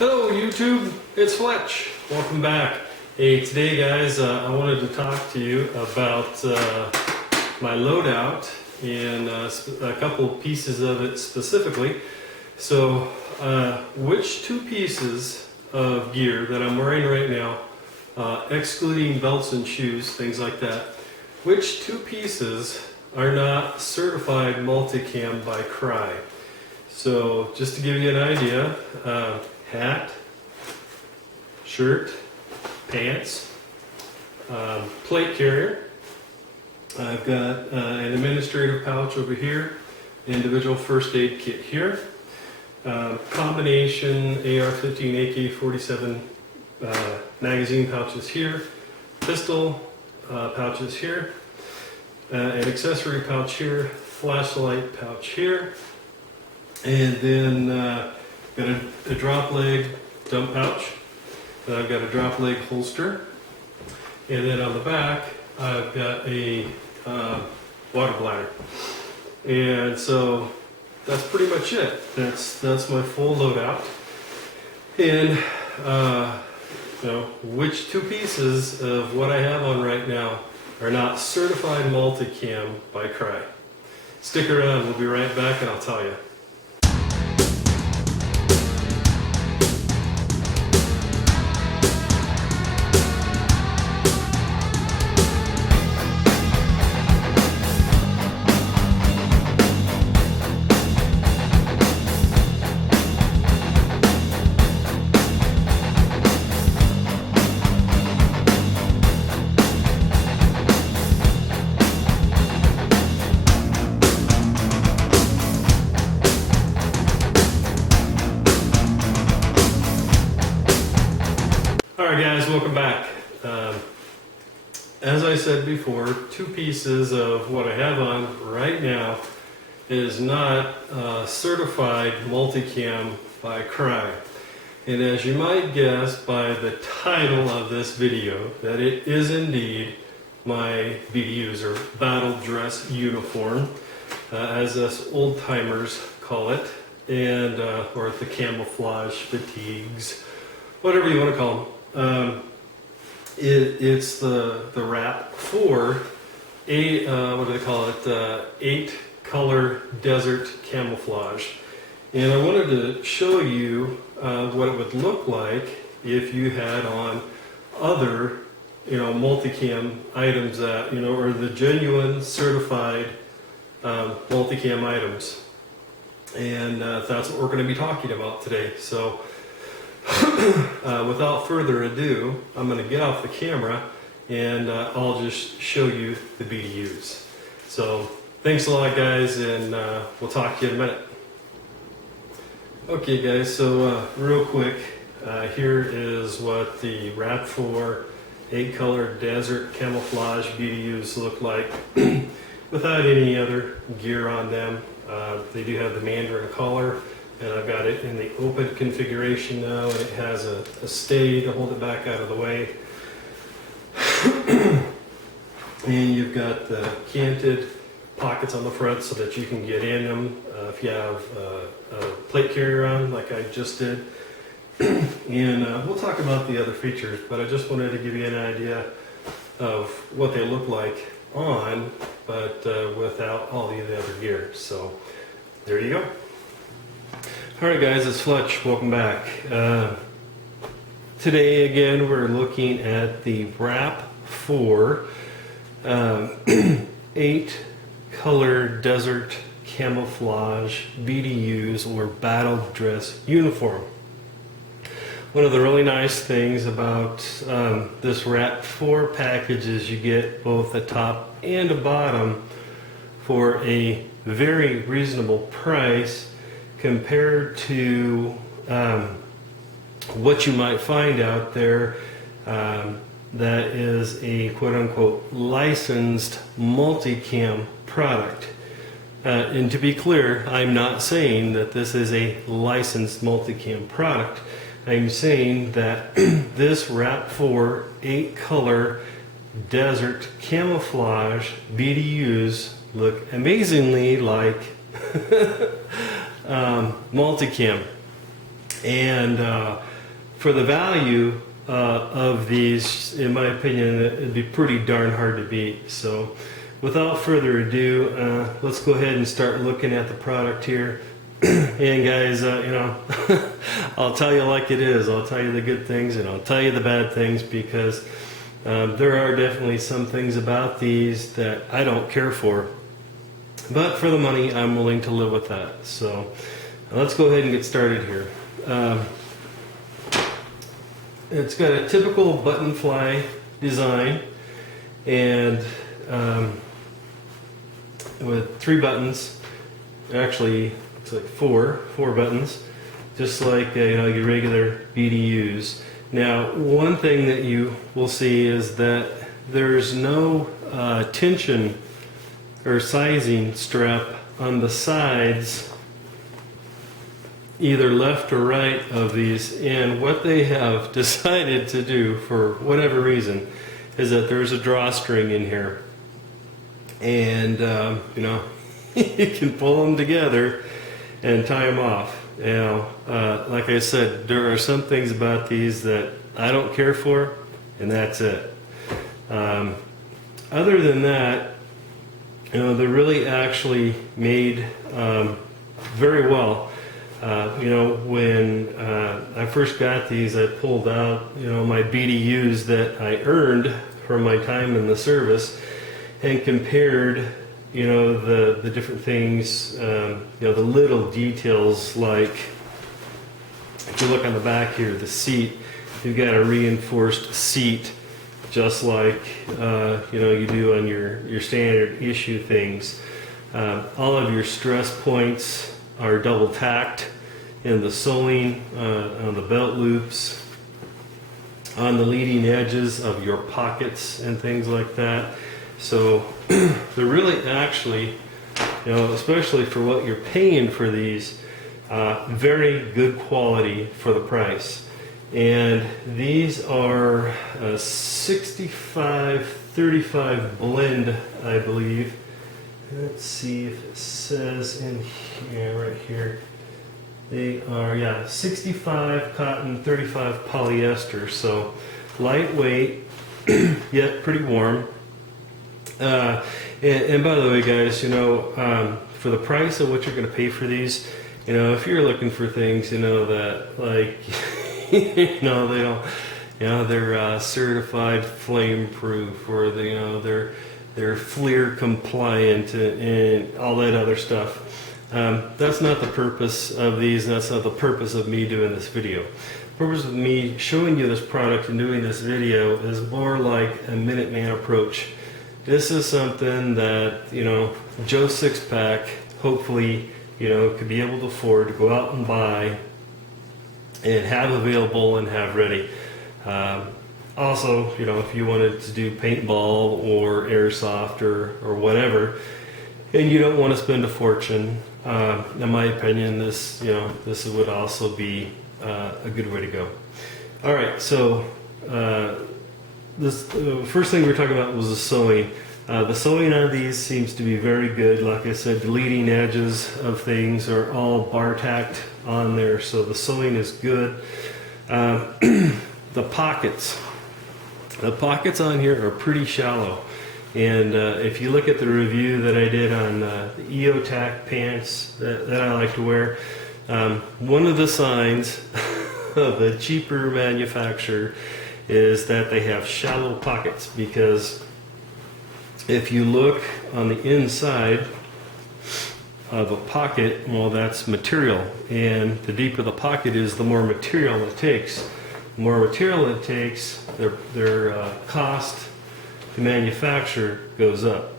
Hello YouTube, it's Fletch. Welcome back. Hey, today guys, I wanted to talk to you about my loadout and a couple pieces of it specifically. So, which two pieces of gear that I'm wearing right now, excluding belts and shoes, things like that, which two pieces are not certified multicam by Crye? So, just to give you an idea, hat, shirt, pants, plate carrier. I've got an administrative pouch over here, individual first aid kit here, combination AR-15, AK-47 magazine pouches here, pistol pouches here, an accessory pouch here, flashlight pouch here, and then got a drop leg dump pouch. I've got a drop leg holster, and then on the back I've got a water bladder. And so that's pretty much it. That's my full loadout. And which two pieces of what I have on right now are not certified multicam by Crye? Stick around. We'll be right back, and I'll tell you. Alright guys, welcome back. As I said before, two pieces of what I have on right now is not certified multicam by Crye. And as you might guess by the title of this video, that it is indeed my BDUs, or battle dress uniform, as us old timers call it, and or the camouflage fatigues, whatever you want to call them. It's the RAP4, what do they call it? 8 color desert camouflage. And I wanted to show you what it would look like if you had on other, multicam items that, or the genuine certified multicam items. And that's what we're going to be talking about today. So without further ado, I'm going to get off the camera and I'll just show you the BDUs. So thanks a lot guys, and we'll talk to you in a minute. Okay guys, so real quick, here is what the RAP4 8 color desert camouflage BDUs look like without any other gear on them. They do have the Mandarin collar, and I've got it in the open configuration now, and it has a stay to hold it back out of the way. And you've got the canted pockets on the front so that you can get in them if you have a plate carrier on, like I just did. And we'll talk about the other features, but I just wanted to give you an idea of what they look like on, but without all the other gear. So there you go. Alright guys, it's Fletch. Welcome back. Today again we're looking at the RAP4 8 color desert camouflage BDUs, or battle dress uniform. One of the really nice things about this RAP4 package is you get both a top and a bottom for a very reasonable price compared to what you might find out there that is a quote-unquote licensed multicam product. And to be clear, I'm not saying that this is a licensed multicam product. I'm saying that this RAP4 8 color desert camouflage BDUs look amazingly like multicam. And for the value of these, in my opinion, it'd be pretty darn hard to beat. So without further ado, let's go ahead and start looking at the product here. And guys, you know, I'll tell you like it is. I'll tell you the good things and I'll tell you the bad things, because there are definitely some things about these that I don't care for. But for the money, I'm willing to live with that. So let's go ahead and get started here. It's got a typical button fly design, and with 3 buttons. Actually, it's like four buttons, just like you know, your regular BDUs. Now, one thing that you will see is that there's no tension or sizing strap on the sides, either left or right of these. And what they have decided to do, for whatever reason, is that there's a drawstring in here, and you know, you can pull them together and tie them off. You know, like I said, there are some things about these that I don't care for, and that's it. Other than that, you know, they're really actually made very well. You know, when I first got these, I pulled out, you know, my BDUs that I earned from my time in the service, and compared, you know, the different things, you know, the little details, like if you look on the back here, the seat, you've got a reinforced seat, just like you know, you do on your standard issue things. All of your stress points are double tacked in the sewing, on the belt loops, on the leading edges of your pockets and things like that. So they're really actually, you know, especially for what you're paying for these, very good quality for the price. And these are a 65-35 blend, I believe. Let's see if it says in here, right here. They are, yeah, 65 cotton, 35 polyester. So lightweight, yet pretty warm. And by the way, guys, you know, for the price of what you're going to pay for these, you know, if you're looking for things, you know, that, like, you know, they don't, you know, they're certified flame proof, or they, you know, they're FLIR compliant and all that other stuff. That's not the purpose of these, and that's not the purpose of me doing this video. The purpose of me showing you this product and doing this video is more like a Minuteman approach. This is something that, you know, Joe Sixpack, hopefully, you know, could be able to afford to go out and buy and have available and have ready. Also, you know, if you wanted to do paintball or airsoft or whatever, and you don't want to spend a fortune, in my opinion, this, you know, this would also be a good way to go. All right, so this first thing we were talking about was the sewing. The sewing on these seems to be very good. Like I said, the leading edges of things are all bar tacked on there, so the sewing is good. The pockets on here are pretty shallow, and if you look at the review that I did on the EOTac pants that I like to wear, one of the signs of a cheaper manufacturer is that they have shallow pockets, because if you look on the inside of a pocket, well, that's material, and the deeper the pocket is, the more material it takes. The more material it takes, their cost to manufacture goes up.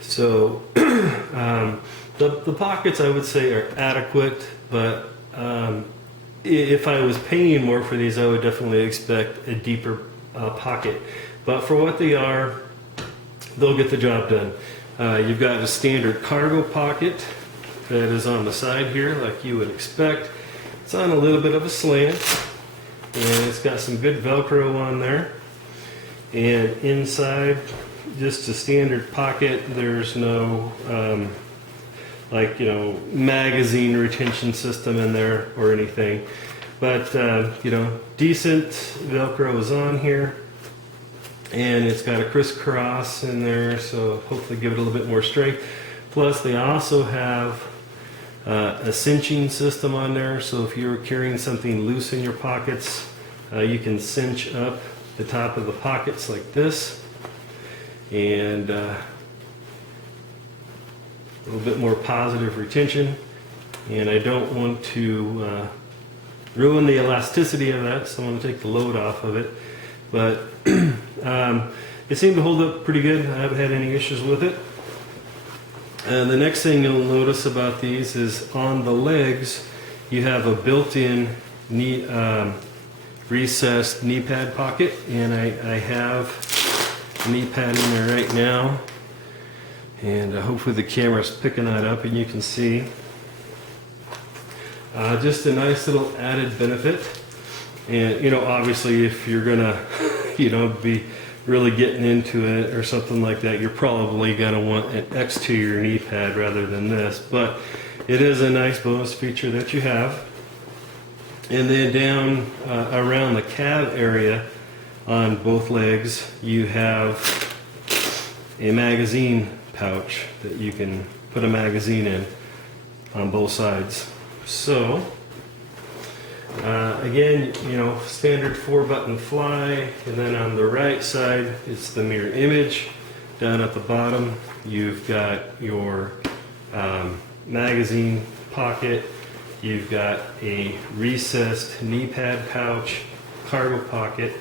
So the pockets, I would say, are adequate, but if I was paying more for these, I would definitely expect a deeper pocket. But for what they are, they'll get the job done. You've got a standard cargo pocket that is on the side here, like you would expect. It's on a little bit of a slant, and it's got some good Velcro on there. And inside, just a standard pocket. There's no like, you know, magazine retention system in there or anything. But you know, decent Velcro is on here, and it's got a crisscross in there, so hopefully give it a little bit more strength. Plus they also have a cinching system on there, so if you're carrying something loose in your pockets, you can cinch up the top of the pockets like this, and a little bit more positive retention. And I don't want to ruin the elasticity of that, so I'm going to take the load off of it. But it seemed to hold up pretty good. I haven't had any issues with it. And the next thing you'll notice about these is on the legs, you have a built-in knee, recessed knee pad pocket, and I have a knee pad in there right now, and hopefully the camera's picking that up and you can see. Just a nice little added benefit. And you know, obviously if you're gonna you know, be really getting into it or something like that, you're probably gonna want an exterior knee pad rather than this, but it is a nice bonus feature that you have. And then down around the calf area on both legs, you have a magazine pouch that you can put a magazine in on both sides. So again, you know, standard 4-button fly, and then on the right side it's the mirror image. Down at the bottom you've got your magazine pocket, you've got a recessed knee pad pouch, cargo pocket.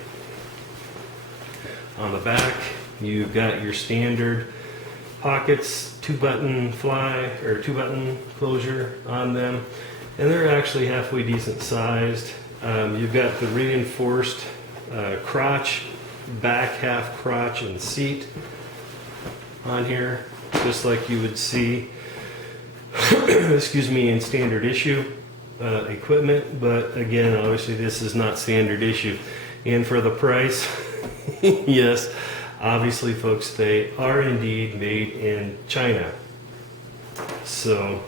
On the back you've got your standard pockets, 2-button fly or 2-button closure on them. And they're actually halfway decent sized. You've got the reinforced crotch, back half crotch and seat on here, just like you would see excuse me, in standard issue equipment. But again, obviously this is not standard issue. And for the price, yes, obviously folks, they are indeed made in China. So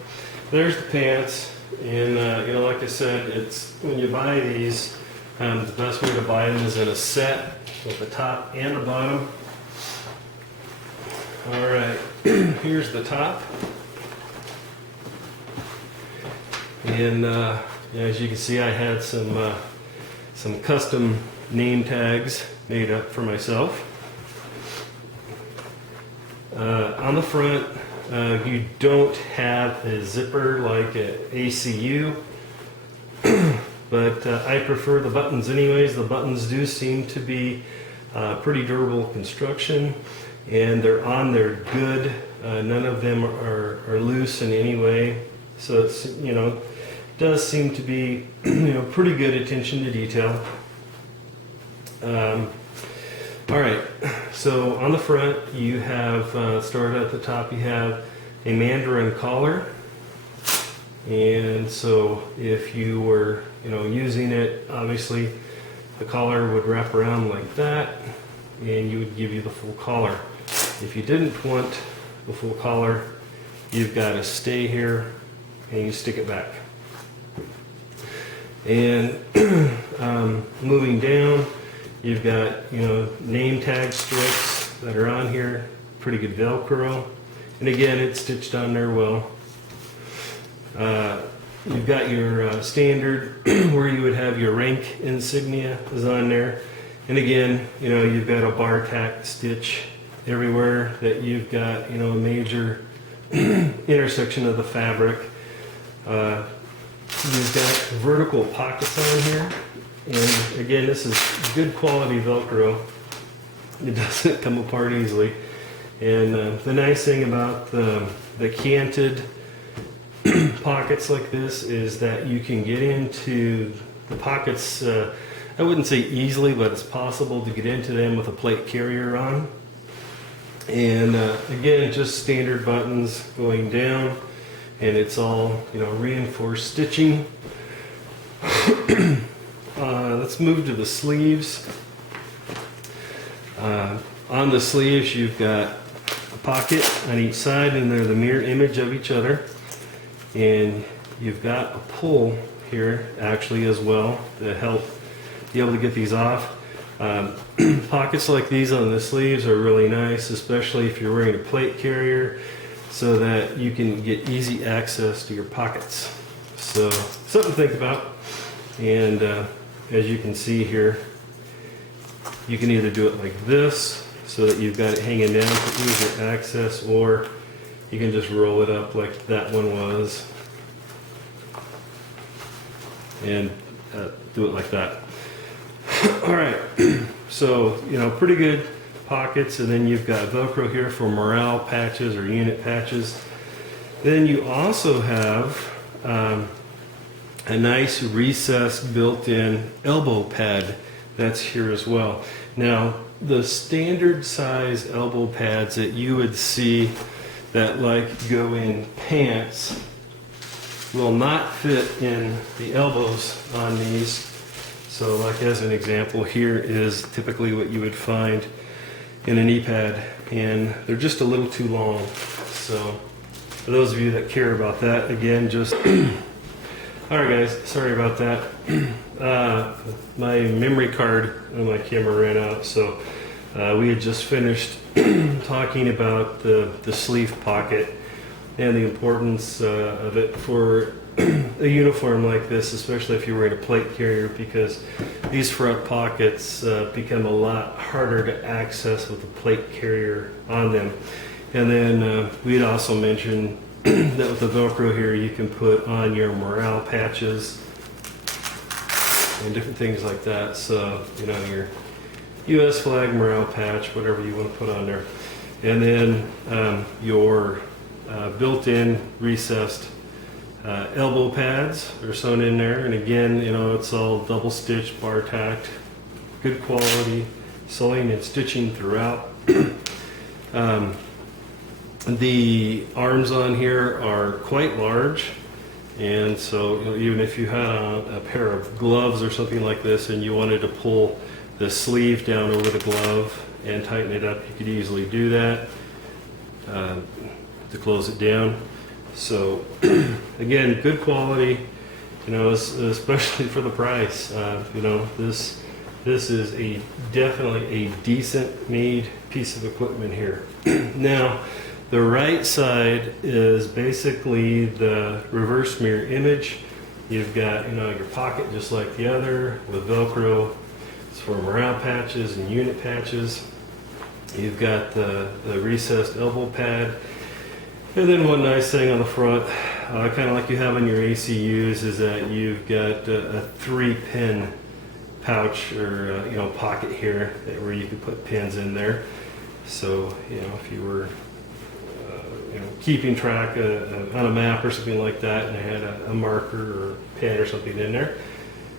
there's the pants. And you know, like I said, it's when you buy these, the best way to buy them is in a set with the top and the bottom. All right, here's the top, and as you can see, I had some custom name tags made up for myself. On the front, you don't have a zipper like an ACU, but I prefer the buttons anyways. The buttons do seem to be pretty durable construction, and they're on there good. None of them are loose in any way, so it's, you know, does seem to be you know, pretty good attention to detail. All right, so on the front you have, started at the top, you have a Mandarin collar. And so if you were, you know, using it, obviously the collar would wrap around like that and you would give you the full collar. If you didn't want the full collar, you've got to stay here and you stick it back. And moving down, you've got, you know, name tag strips that are on here, pretty good Velcro, and again, it's stitched on there well. You've got your standard where you would have your rank insignia is on there, and again, you know, you've got a bar tack stitch everywhere that you've got, you know, a major intersection of the fabric. You've got vertical pockets on here. And again, this is good quality Velcro. It doesn't come apart easily. And the nice thing about the canted pockets like this is that you can get into the pockets, I wouldn't say easily, but it's possible to get into them with a plate carrier on. And again, just standard buttons going down, and it's all, you know, reinforced stitching. Let's move to the sleeves. On the sleeves, you've got a pocket on each side, and they're the mirror image of each other. And you've got a pull here actually as well to help be able to get these off. Pockets like these on the sleeves are really nice, especially if you're wearing a plate carrier, so that you can get easy access to your pockets. So something to think about. And as you can see here, you can either do it like this so that you've got it hanging down for easier access, or you can just roll it up like that one was and do it like that. All right, so pretty good pockets, and then you've got Velcro here for morale patches or unit patches. Then you also have a nice recessed built-in elbow pad that's here as well. Now, the standard size elbow pads that you would see that go in pants will not fit in the elbows on these. So like as an example, here is typically what you would find in an e-pad, and they're just a little too long. So for those of you that care about that, again, just all right guys, sorry about that. My memory card on my camera ran out, so we had just finished talking about the sleeve pocket and the importance of it for a uniform like this, especially if you're wearing a plate carrier, because these front pockets become a lot harder to access with a plate carrier on them. And then we'd also mentioned that with the Velcro here, you can put on your morale patches and different things like that. So, your US flag morale patch, whatever you want to put on there. And then your built-in recessed elbow pads are sewn in there. And again, it's all double stitched, bar tacked, good quality sewing and stitching throughout. The arms on here are quite large, and so even if you had a pair of gloves or something like this and you wanted to pull the sleeve down over the glove and tighten it up, you could easily do that to close it down. So again, good quality, especially for the price. This is definitely a decent made piece of equipment here. Now, the right side is basically the reverse mirror image. You've got your pocket just like the other with Velcro. It's for morale patches and unit patches. You've got the recessed elbow pad. And then one nice thing on the front, kind of like you have on your ACUs, is that you've got a 3-pin pouch or pocket here where you can put pins in there. So if you were keeping track on a map or something like that, and I had a marker or pen or something in there.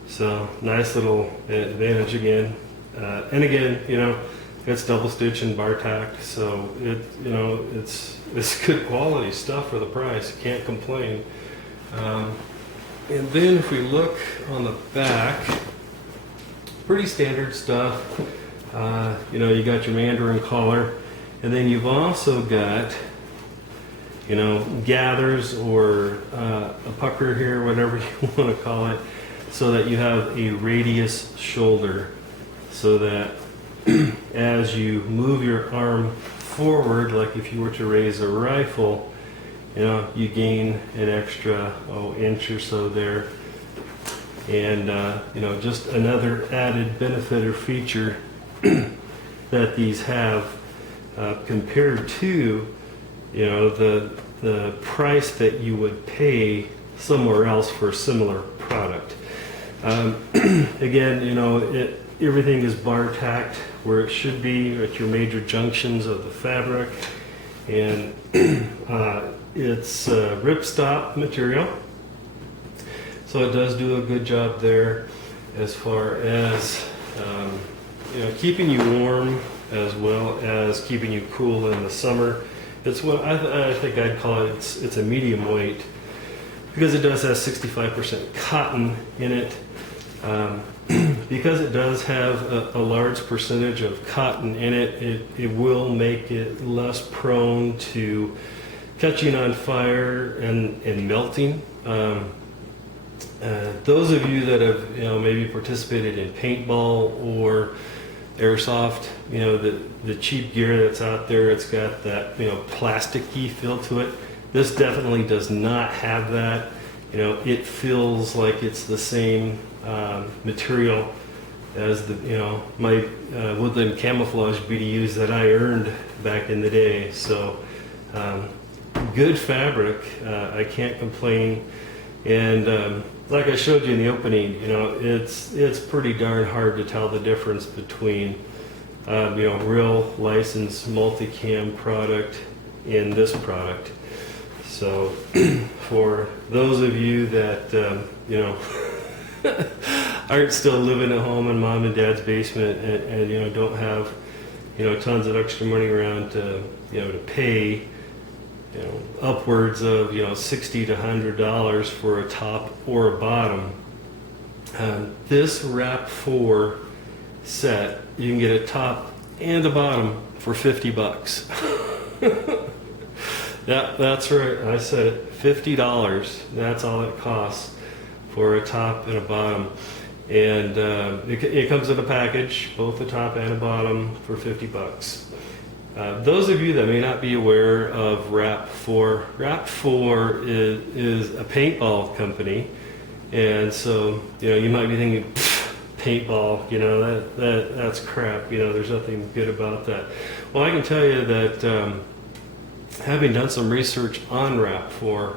So nice little advantage again. And again, it's double stitch and bar tacked, so it's good quality stuff for the price. You can't complain. And then if we look on the back, pretty standard stuff. You got your Mandarin collar, and then you've also got gathers or a pucker here, whatever you want to call it, so that you have a radius shoulder, so that as you move your arm forward, like if you were to raise a rifle, you gain an extra inch or so there. And just another added benefit or feature that these have compared to the price that you would pay somewhere else for a similar product. Again, everything is bar tacked where it should be at your major junctions of the fabric, and it's ripstop material, so it does do a good job there as far as keeping you warm as well as keeping you cool in the summer. It's what I think I'd call it. It's a medium weight because it does have 65% cotton in it. Because it does have a large percentage of cotton in it, it will make it less prone to catching on fire and melting. those of you that have, maybe participated in paintball or airsoft, the cheap gear that's out there, it's got that, plasticky feel to it. This definitely does not have that. It feels like it's the same material as my woodland camouflage BDUs that I earned back in the day. So good fabric, I can't complain. And like I showed you in the opening, it's pretty darn hard to tell the difference between real licensed multicam product and this product. So for those of you that aren't still living at home in mom and dad's basement and don't have tons of extra money around to to pay upwards of $60 to $100 for a top or a bottom, this RAP4 set, you can get a top and a bottom for 50 bucks. Yeah, that's right, I said it, $50, that's all it costs for a top and a bottom. And it comes in a package, both a top and a bottom, for 50 bucks. Those of you that may not be aware of RAP4, RAP4 is a paintball company, and so you might be thinking, paintball, that's crap. There's nothing good about that. Well, I can tell you that having done some research on RAP4,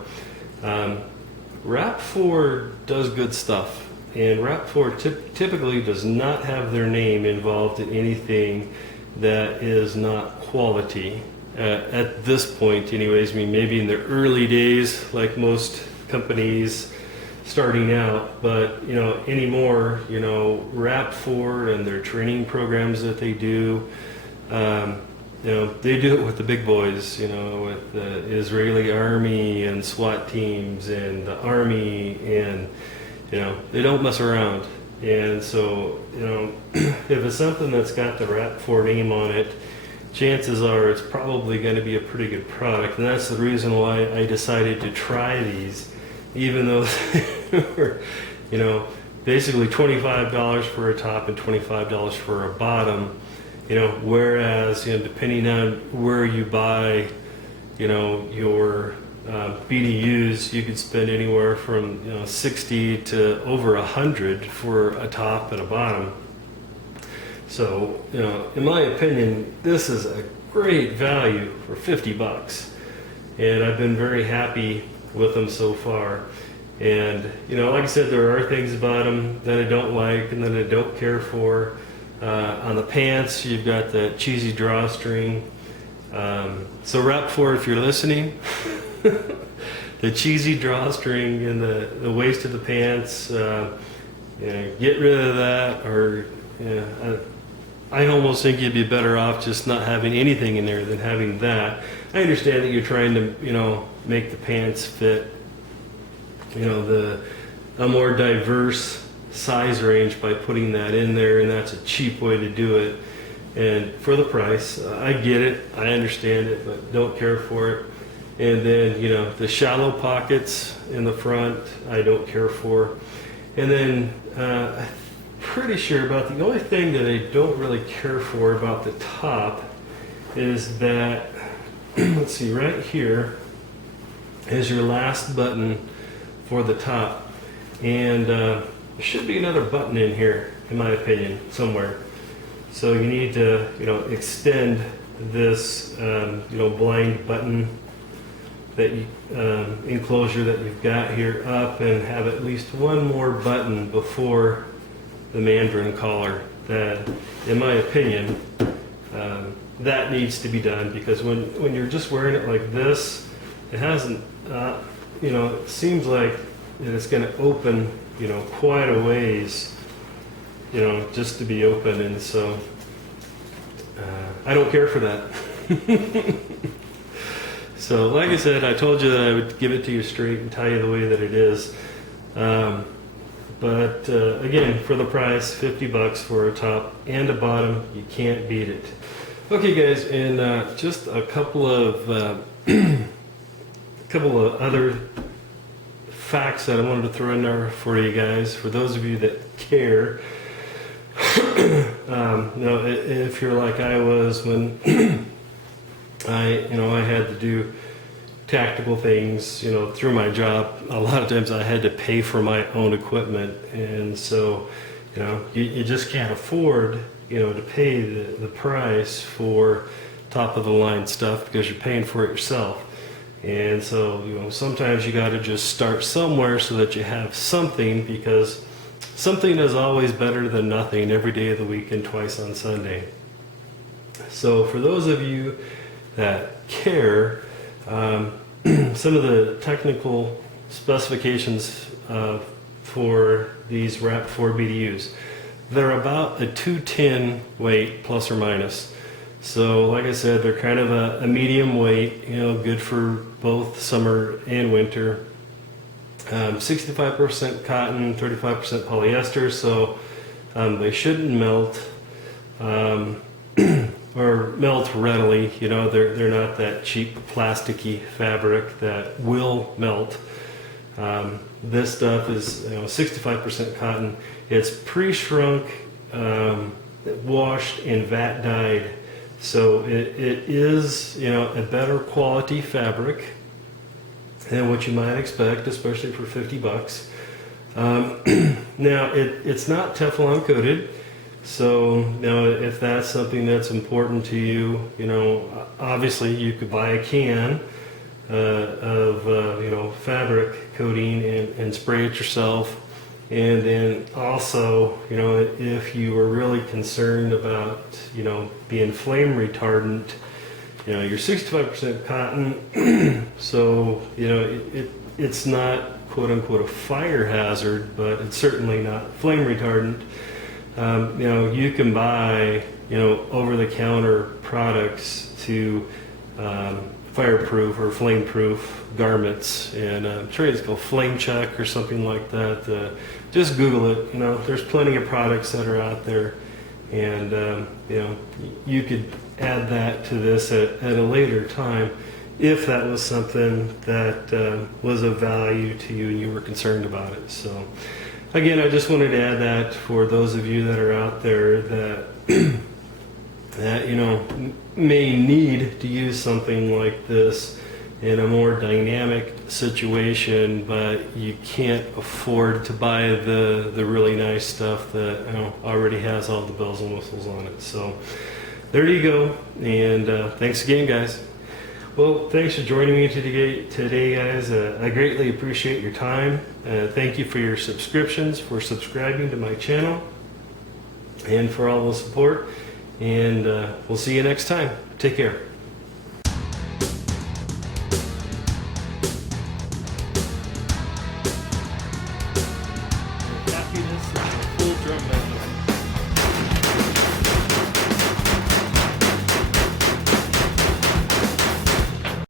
RAP4 does good stuff, and RAP4 typically does not have their name involved in anything that is not quality at this point anyways. I mean, maybe in the early days, like most companies starting out, but anymore, RAP4 and their training programs that they do, they do it with the big boys, with the Israeli army and SWAT teams and the army, and they don't mess around. And so, if it's something that's got the RAP4 name on it, chances are it's probably going to be a pretty good product. And that's the reason why I decided to try these, even though they were, basically $25 for a top and $25 for a bottom. Whereas, depending on where you buy, your BDUs, you could spend anywhere from 60 to over 100 for a top and a bottom. So in my opinion, this is a great value for 50 bucks, and I've been very happy with them so far. And like I said, there are things about them that I don't like and that I don't care for. On the pants, you've got the cheesy drawstring. So RAP4, if you're listening, the cheesy drawstring in the waist of the pants, get rid of that, or I almost think you'd be better off just not having anything in there than having that. I understand that you're trying to make the pants fit a more diverse size range by putting that in there, and that's a cheap way to do it. And for the price, I get it, I understand it, but don't care for it. And then, the shallow pockets in the front, I don't care for. And then, I'm pretty sure about the only thing that I don't really care for about the top is that, let's see, right here is your last button for the top. And there should be another button in here, in my opinion, somewhere. So you need to, extend this, blind button that enclosure that you've got here up, and have at least one more button before the mandarin collar. That, in my opinion, that needs to be done, because when you're just wearing it like this, it hasn't, it seems like it's going to open, quite a ways, just to be open, and so I don't care for that. So, like I said, I told you that I would give it to you straight and tell you the way that it is. But again, for the price, 50 bucks for a top and a bottom, you can't beat it. Okay, guys, and just a couple of other facts that I wanted to throw in there for you guys, for those of you that care. If you're like I was when I had to do tactical things, through my job. A lot of times I had to pay for my own equipment, and so, you just can't afford, to pay the price for top of the line stuff because you're paying for it yourself. And so, sometimes you got to just start somewhere so that you have something, because something is always better than nothing every day of the week and twice on Sunday. So for those of you that care, some of the technical specifications for these RAP4 BDUs, they're about a 210 weight plus or minus. So like I said, they're kind of a medium weight, good for both summer and winter. 65% cotton, 35% polyester, so they shouldn't melt or melt readily. They're not that cheap plasticky fabric that will melt. This stuff is 65% cotton. It's pre-shrunk, washed, and vat dyed. So it is, a better quality fabric than what you might expect, especially for $50. Now it's not Teflon coated, so if that's something that's important to you, obviously you could buy a can of fabric coating and spray it yourself. And then also, if you are really concerned about, being flame retardant, you're 65% cotton, so, it's not quote unquote a fire hazard, but it's certainly not flame retardant. You can buy, over-the-counter products to fireproof or flame-proof garments, and I'm sure it's called Flame Check or something like that. Just Google it. There's plenty of products that are out there, and you could add that to this at a later time if that was something that was of value to you and you were concerned about it. So again, I just wanted to add that for those of you that are out there that may need to use something like this in a more dynamic situation, but you can't afford to buy the really nice stuff that already has all the bells and whistles on it. So there you go, and thanks again, guys. Well, thanks for joining me today, guys. I greatly appreciate your time. Thank you for your subscriptions, for subscribing to my channel, and for all the support. And we'll see you next time. Take care.